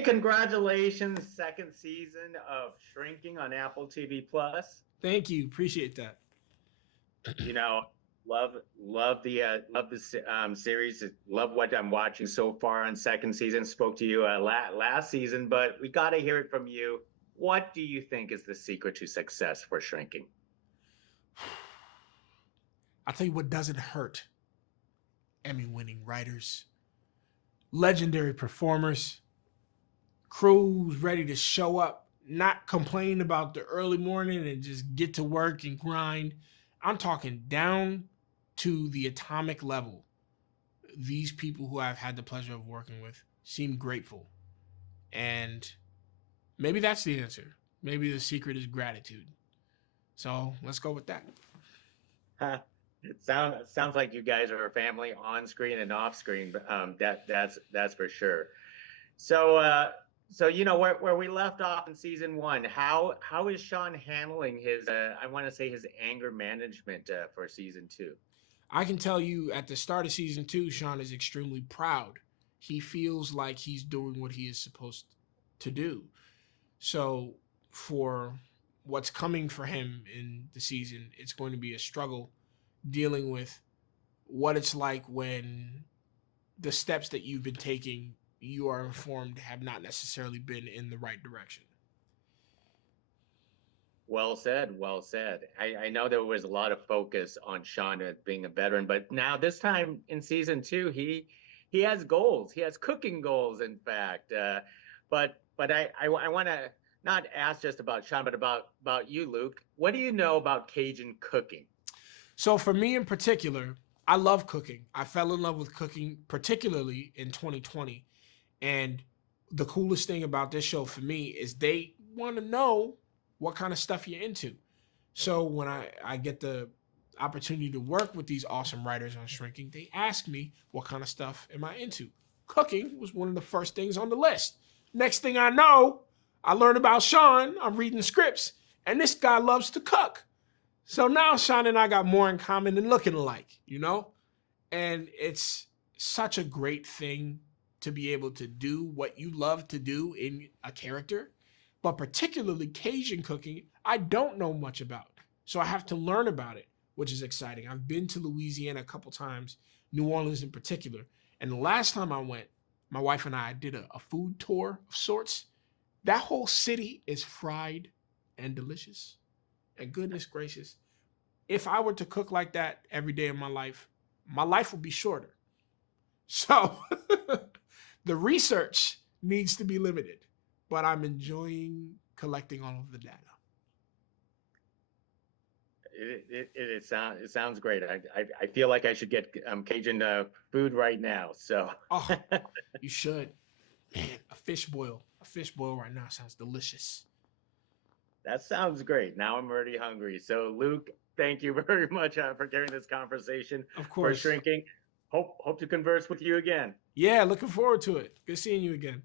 Hey, congratulations, second season of Shrinking on Apple TV Plus. Thank you. Appreciate that. You know, love the series. Love what I'm watching so far on second season. Spoke to you last season, but we got to hear it from you. What do you think is the secret to success for Shrinking? I'll tell you what doesn't hurt. Emmy-winning writers, legendary performers, crews ready to show up, not complain about the early morning and just get to work and grind. I'm talking down to the atomic level. These people who I've had the pleasure of working with seem grateful. And maybe that's the answer. Maybe the secret is gratitude. So let's go with that. It sounds like you guys are a family on screen and off screen. That's for sure. So you know where we left off in season one. How is Sean handling his I want to say his anger management for season two? I can tell you at the start of season 2, Sean is extremely proud. He feels like he's doing what he is supposed to do. So for what's coming for him in the season, it's going to be a struggle dealing with what it's like when the steps that you've been taking, you are informed, have not necessarily been in the right direction. Well said, well said. I know there was a lot of focus on Sean being a veteran, but now this time in season two, he has goals. He has cooking goals, in fact. But I want to not ask just about Sean, but about you, Luke. What do you know about Cajun cooking? So for me in particular, I love cooking. I fell in love with cooking, particularly in 2020. And the coolest thing about this show for me is they want to know what kind of stuff you're into. So when I get the opportunity to work with these awesome writers on Shrinking, they ask me, what kind of stuff am I into? Cooking was one of the first things on the list. Next thing I know, I learned about Sean. I'm reading scripts, and this guy loves to cook. So now Sean and I got more in common than looking alike, you know? And it's such a great thing to be able to do what you love to do in a character. But particularly Cajun cooking, I don't know much about. So I have to learn about it, which is exciting. I've been to Louisiana a couple times, New Orleans in particular. And the last time I went, my wife and I did a food tour of sorts. That whole city is fried and delicious. And goodness gracious, if I were to cook like that every day of my life would be shorter. So the research needs to be limited, but I'm enjoying collecting all of the data. It sounds great. I feel like I should get Cajun food right now. So Oh, you should. Man, a fish boil right now sounds delicious. that sounds great. Now I'm already hungry. So Luke, thank you very much for carrying this conversation. Of For course. Shrinking. Hope to converse with you again. Yeah, looking forward to it. Good seeing you again.